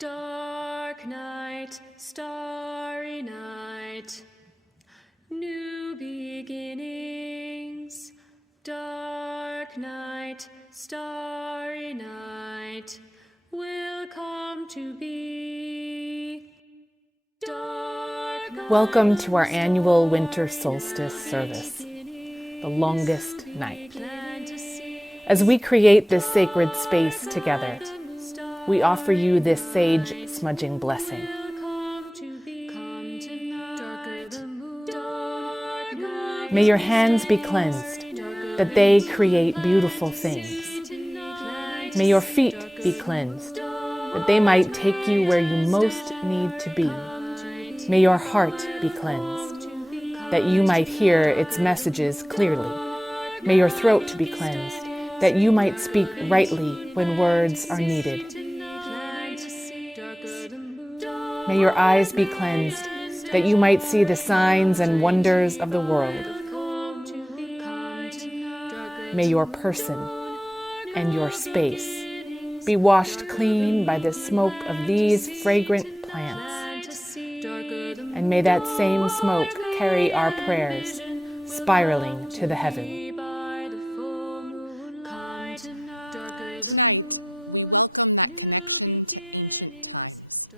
Dark night, starry night, new beginnings. Dark night, starry night, will come to be. Dark night, Welcome to our annual winter solstice service, the longest night. As we create this sacred space together, we offer you this sage smudging blessing. May your hands be cleansed, that they create beautiful things. May your feet be cleansed, that they might take you where you most need to be. May your heart be cleansed, that you might hear its messages clearly. May your throat be cleansed, that you might speak rightly when words are needed. May your eyes be cleansed, that you might see the signs and wonders of the world. May your person and your space be washed clean by the smoke of these fragrant plants. And may that same smoke carry our prayers, spiraling to the heavens. Tonight, we welcome that connection to ancient times,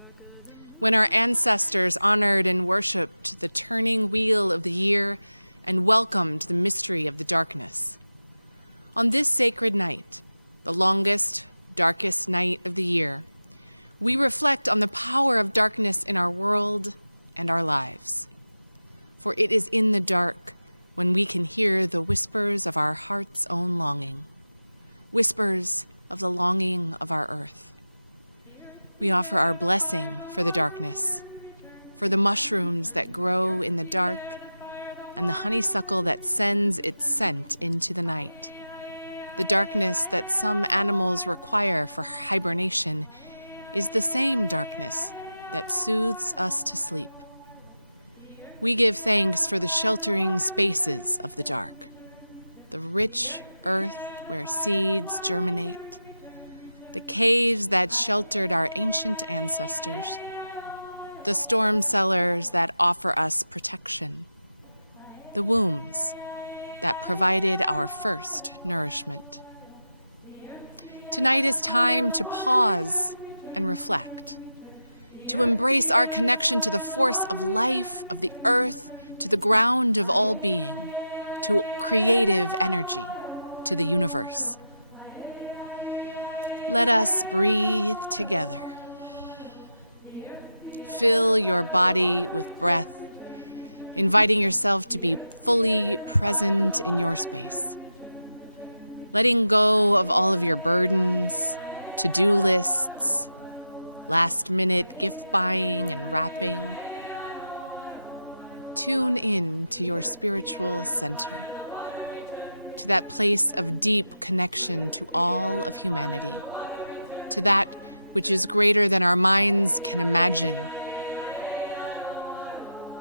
when our ancestors honored and worshipped the turning wheel of the year and welcomed the mystery of the darkness. On this sacred night, the longest, darkest night of the year, we reflect on the power of darkness in our world and our lives. For it is in the dark when we can hear the whispers of our heart's own longing, whispers of the longing of our earth. We offer our blessing for the darkness, for the mushrooms that grow in the dark, and the honeysuckle that sends its scent into the night. The darkness that some animals require for hibernation is the same darkness that soothes us to sleep. We give thanks for the sheltering spaces of the dark, the rich earth where seeds germinate, the caves that sheltered our ancient ancestors, the storm cellars that offer us protection, the wombs that provided our first nourishment. Tonight is time to pause and reflect, to embrace our connection to the force of life, of the earth, to the ground of all being, to creative energy, to the universe. Let us breathe together. Fill your body with breath, inviting yourself to be fully present in your space. Letting go of all of your burdens, to-do lists, last-minute gift buying and wrapping. Tune in to your spiritual center, to that place of deep connection to all of humanity, to that which is greater than our minds can imagine,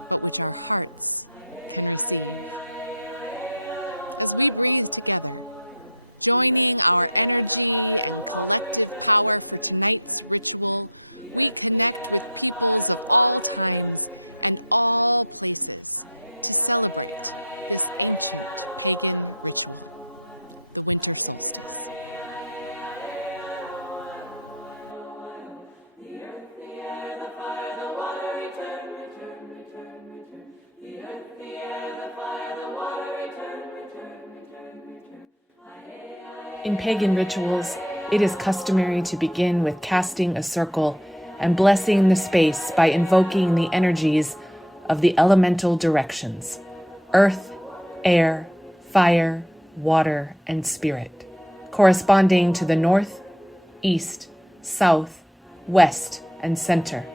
but which our hearts can receive. As we breathe together, joining our energy and collective power for tonight's ritual, we connect with peoples of all times and all places to celebrate this ancient pagan ritual, the winter solstice. In pagan rituals, it is customary to begin with casting a circle and blessing the space by invoking the energies of the elemental directions: earth, air, fire, water, and spirit, corresponding to the north, east, south, west, and center.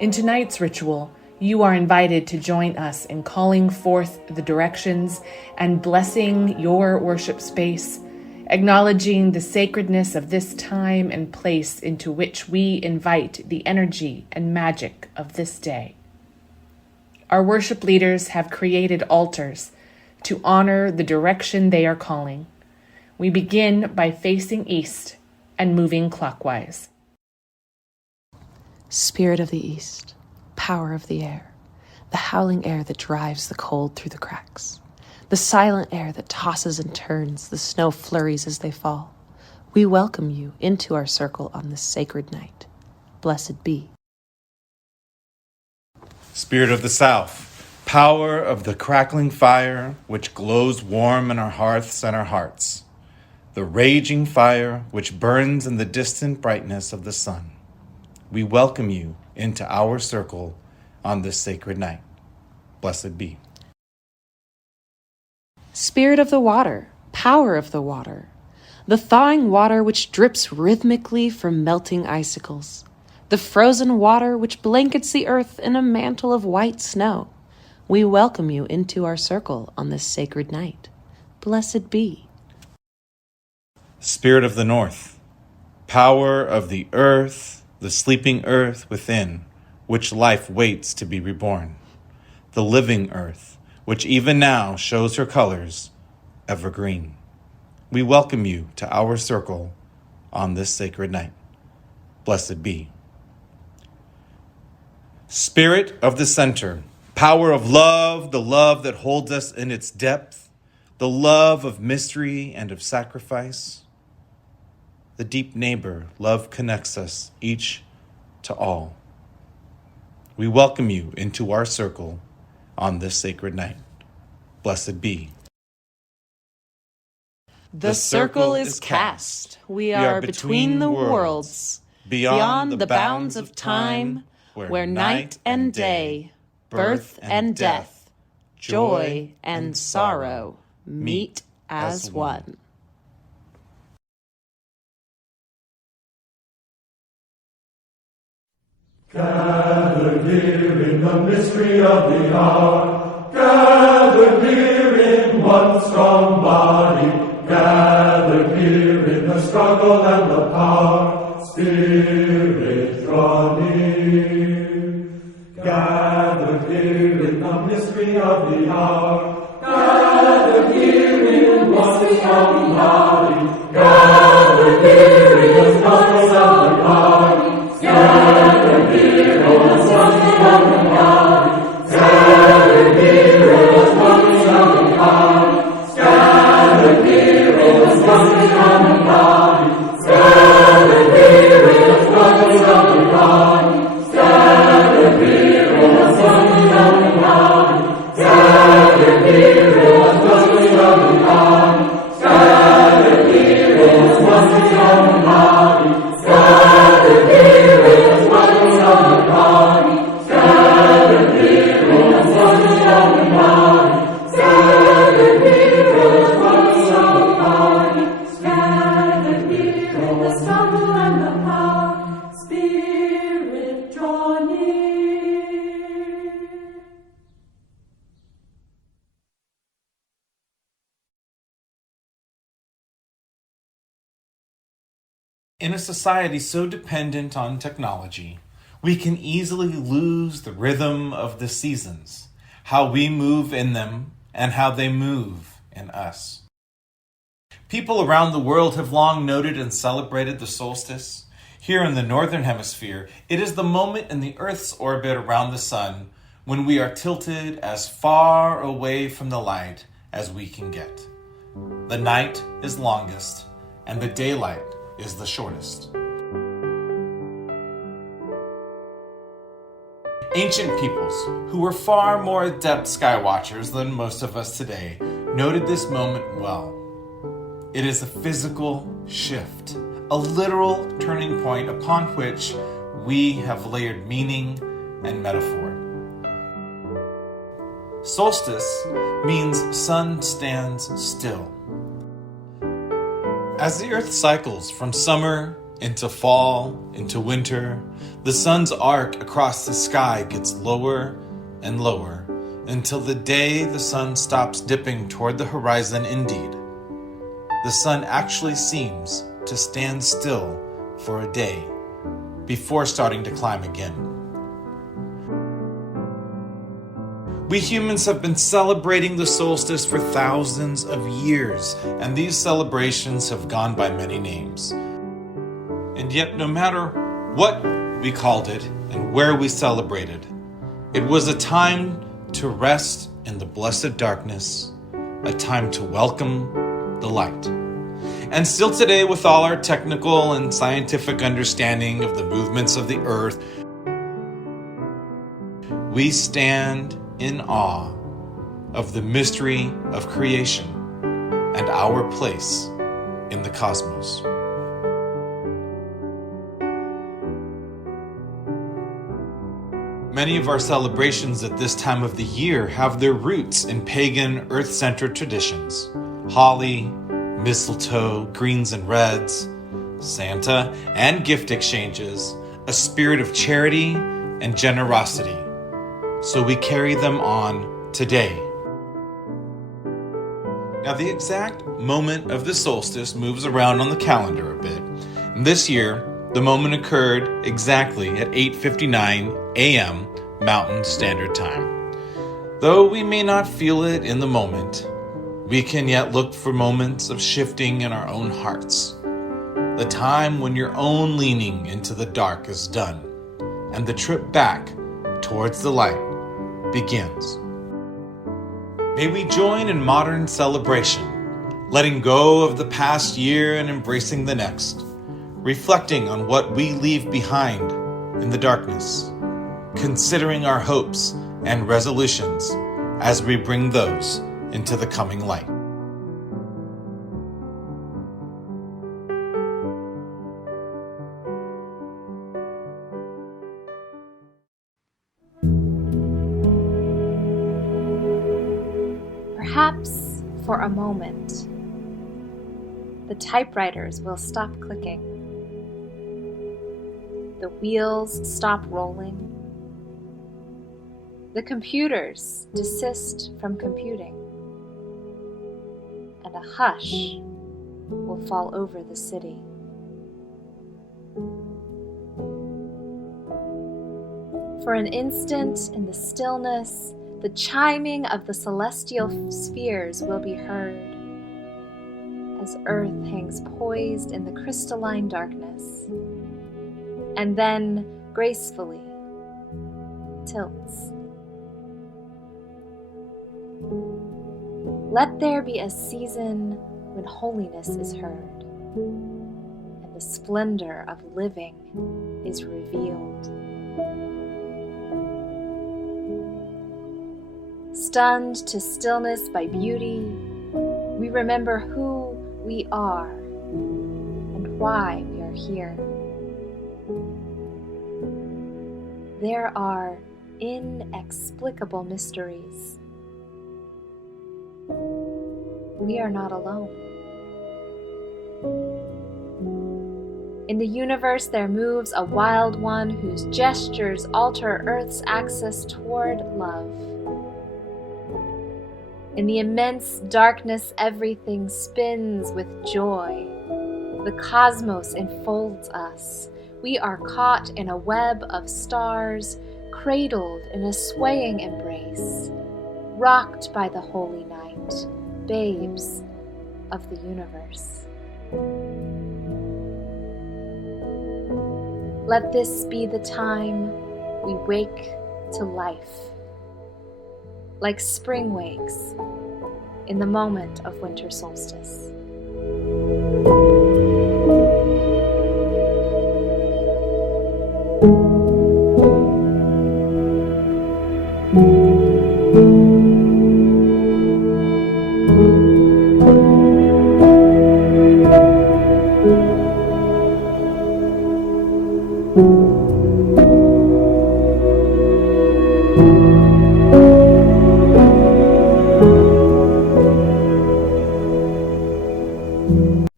In tonight's ritual, you are invited to join us in calling forth the directions and blessing your worship space, acknowledging the sacredness of this time and place into which we invite the energy and magic of this day. Our worship leaders have created altars to honor the direction they are calling. We begin by facing east and moving clockwise. Spirit of the east, power of the air, the howling air that drives the cold through the cracks, the silent air that tosses and turns the snow flurries as they fall, we welcome you into our circle on this sacred night. Blessed be. Spirit of the south, power of the crackling fire which glows warm in our hearths and our hearts, the raging fire which burns in the distant brightness of the sun. We welcome you into our circle on this sacred night. Blessed be. Spirit of the water, power of the water, the thawing water which drips rhythmically from melting icicles, the frozen water which blankets the earth in a mantle of white snow. We welcome you into our circle on this sacred night. Blessed be. Spirit of the north, power of the earth, the sleeping earth within, which life waits to be reborn, the living earth, which even now shows her colors evergreen. We welcome you to our circle on this sacred night. Blessed be. Spirit of the center, power of love, the love that holds us in its depth, the love of mystery and of sacrifice. The deep neighbor, love connects us each to all. We welcome you into our circle on this sacred night. Blessed be. The circle is cast. We are between the worlds, beyond the bounds of time, where night and day, birth and death, joy and sorrow meet as one. Gathered here in the mystery of the hour, gathered here in one strong body, gathered here in the struggle and the power, Spirit draw near. Gathered here in the mystery of the hour, gathered here in one strong body, gathered here in one strong body, gathered here in the sunlight of the body, gathered here in the sunlight of the body, gathered here in the sunlight of the body, gathered here in the sunlight of the body, gathered here in the sunlight of the body, gathered here in the sunlight of the body, gathered here in the sunlight of the body, gathered here in the sunlight of the body, gathered here in the sunlight of the body, gathered here in the sunlight of the body, gathered here in the struggle and the power, Spirit draw near. In a society so dependent on technology, we can easily lose the rhythm of the seasons, how we move in them, and how they move in us. People around the world have long noted and celebrated the solstice. Here in the northern hemisphere, it is the moment in the Earth's orbit around the sun when we are tilted as far away from the light as we can get. The night is longest, and the daylight is the shortest. Ancient peoples, who were far more adept sky watchers than most of us today, noted this moment well. It is a physical shift, a literal turning point upon which we have layered meaning and metaphor. Solstice means sun stands still. As the earth cycles from summer into fall, into winter, the sun's arc across the sky gets lower and lower until the day the sun stops dipping toward the horizon indeed. The sun actually seems to stand still for a day before starting to climb again. We humans have been celebrating the solstice for thousands of years, and these celebrations have gone by many names. And yet, no matter what we called it, and where we celebrated. It was a time to rest in the blessed darkness, a time to welcome the light. And still today, with all our technical and scientific understanding of the movements of the earth, we stand in awe of the mystery of creation and our place in the cosmos. Many of our celebrations at this time of the year have their roots in pagan, earth-centered traditions. Holly, mistletoe, greens and reds, Santa, and gift exchanges, a spirit of charity and generosity. So we carry them on today. Now, the exact moment of the solstice moves around on the calendar a bit. This year, the moment occurred exactly at 8:59 a.m. Mountain Standard Time. Though we may not feel it in the moment, we can yet look for moments of shifting in our own hearts. The time when your own leaning into the dark is done, and the trip back towards the light begins. May we join in modern celebration, letting go of the past year and embracing the next, reflecting on what we leave behind in the darkness, considering our hopes and resolutions as we bring those into the coming light. Perhaps for a moment, the typewriters will stop clicking, the wheels stop rolling, the computers desist from computing, and a hush will fall over the city. For an instant in the stillness, the chiming of the celestial spheres will be heard as Earth hangs poised in the crystalline darkness, and then gracefully tilts. Let there be a season when holiness is heard, and the splendor of living is revealed. Stunned to stillness by beauty, we remember who we are and why we are here. There are inexplicable mysteries. We are not alone. In the universe, there moves a wild one whose gestures alter Earth's axis toward love. In the immense darkness, everything spins with joy. The cosmos enfolds us. We are caught in a web of stars, cradled in a swaying embrace, rocked by the holy night, babes of the universe. Let this be the time we wake to life, like spring wakes in the moment of winter solstice.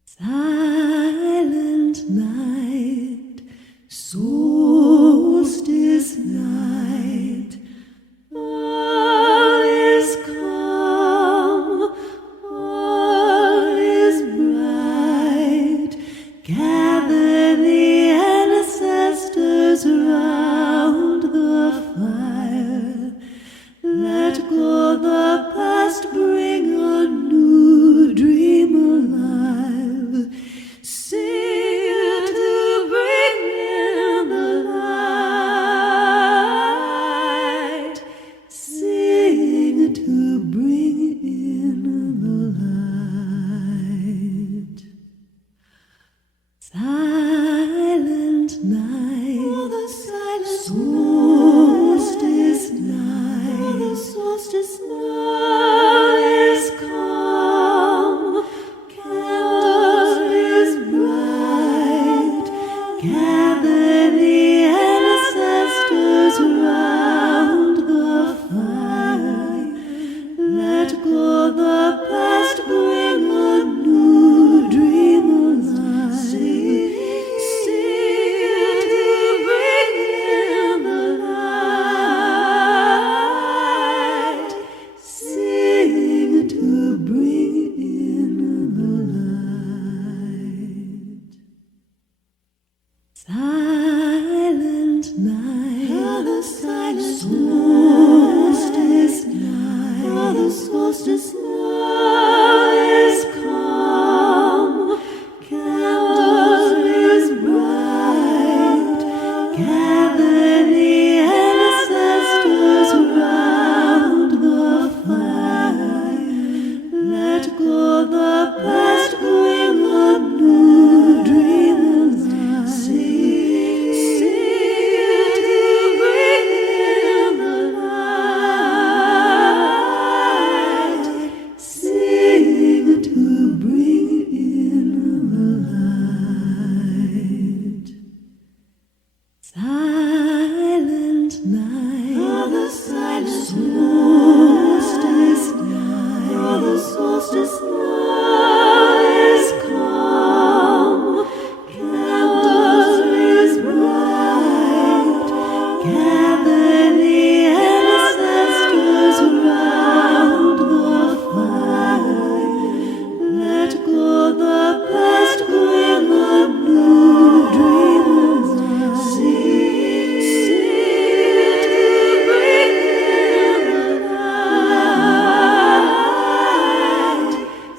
Silent night, solstice night, all is calm, all is bright. Gather the ancestors Solstice night, the solstice night is come. Candles is bright. Gather the ancestors round the fire. Let go the past, bring a new dream alive. Sing to bring in the light. Sing to bring in the light. Silent night, the silent solstice night, the solstice night is come. Candles is bright. Gather the ancestors round the fire. Let go the past, bring a new dream alive. Sing to bring in the light. Sing to bring in the light. Silent night, the silent solstice night, the solstice night is come. Candles is bright. Gather the ancestors round the fire. Let go the past, bring a new dream alive. Sing to bring in the light.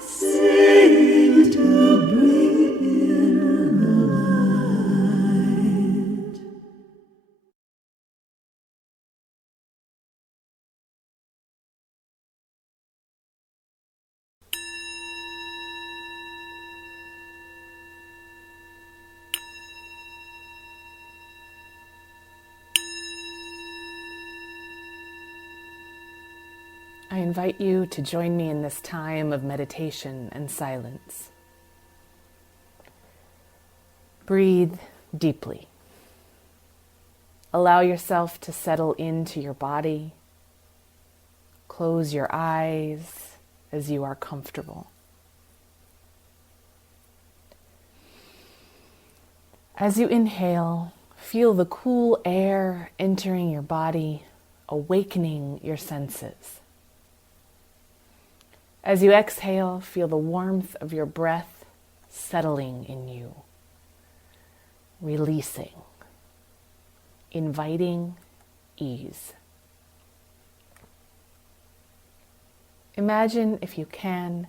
Sing to bring in the light. I invite you to join me in this time of meditation and silence. Breathe deeply. Allow yourself to settle into your body. Close your eyes as you are comfortable. As you inhale, feel the cool air entering your body, awakening your senses. As you exhale, feel the warmth of your breath settling in you, releasing, inviting ease. Imagine, if you can,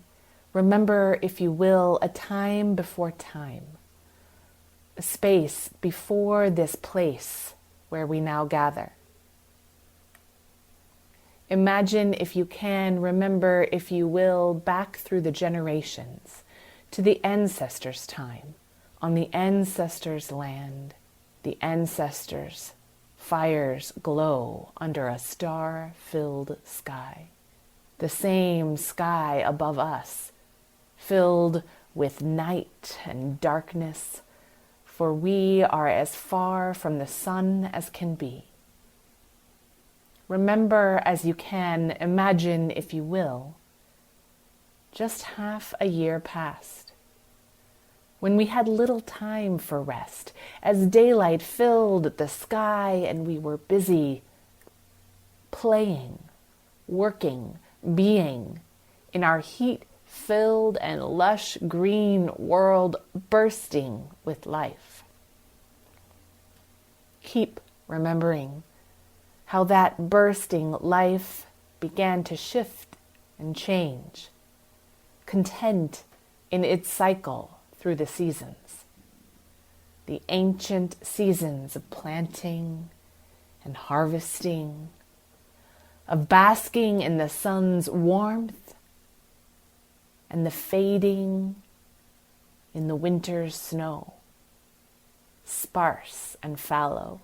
remember, if you will, a time before time, a space before this place where we now gather. Imagine, if you can, remember, if you will, back through the generations, to the ancestors' time, on the ancestors' land, the ancestors' fires glow under a star-filled sky. The same sky above us, filled with night and darkness, for we are as far from the sun as can be. Remember as you can, imagine, if you will, just half a year past, when we had little time for rest, as daylight filled the sky and we were busy playing, working, being in our heat-filled and lush green world bursting with life. Keep remembering how that bursting life began to shift and change, content in its cycle through the seasons. The ancient seasons of planting and harvesting, of basking in the sun's warmth and the fading in the winter's snow, sparse and fallow,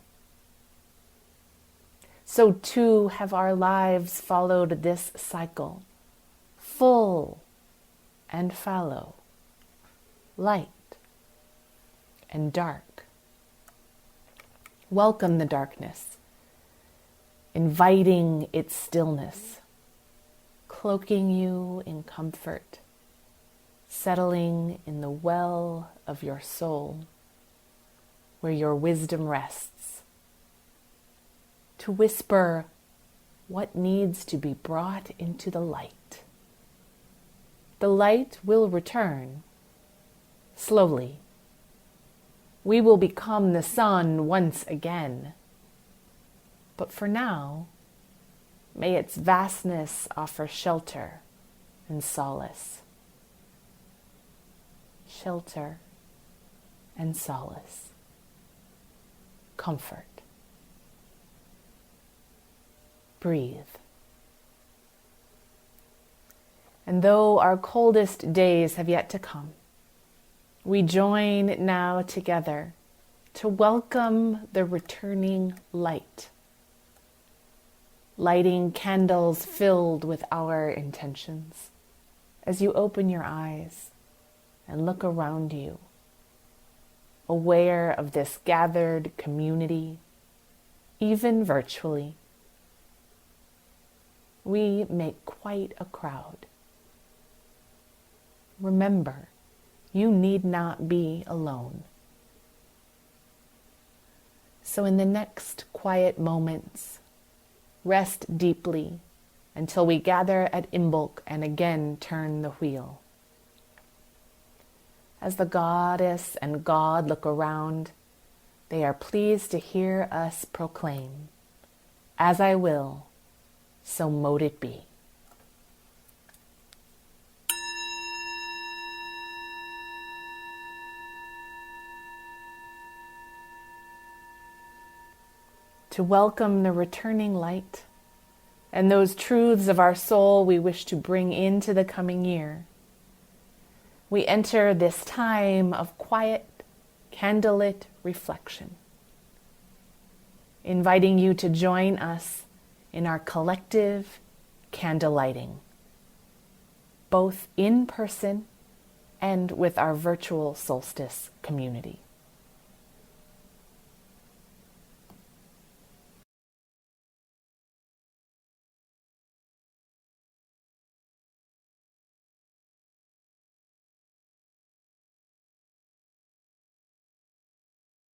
so too have our lives followed this cycle, full and fallow, light and dark. Welcome the darkness, inviting its stillness, cloaking you in comfort, settling in the well of your soul, where your wisdom rests, to whisper what needs to be brought into the light. The light will return, slowly. We will become the sun once again. But for now, may its vastness offer shelter and solace. Shelter and solace. Comfort. Breathe. And though our coldest days have yet to come, we join now together to welcome the returning light, lighting candles filled with our intentions as you open your eyes and look around you, aware of this gathered community, even virtually. We make quite a crowd. Remember, you need not be alone. So in the next quiet moments, rest deeply until we gather at Imbolc and again turn the wheel. As the goddess and god look around, they are pleased to hear us proclaim, "As I will, so mote it be." To welcome the returning light and those truths of our soul we wish to bring into the coming year, we enter this time of quiet, candlelit reflection, inviting you to join us in our collective candle lighting, both in person and with our virtual Solstice community.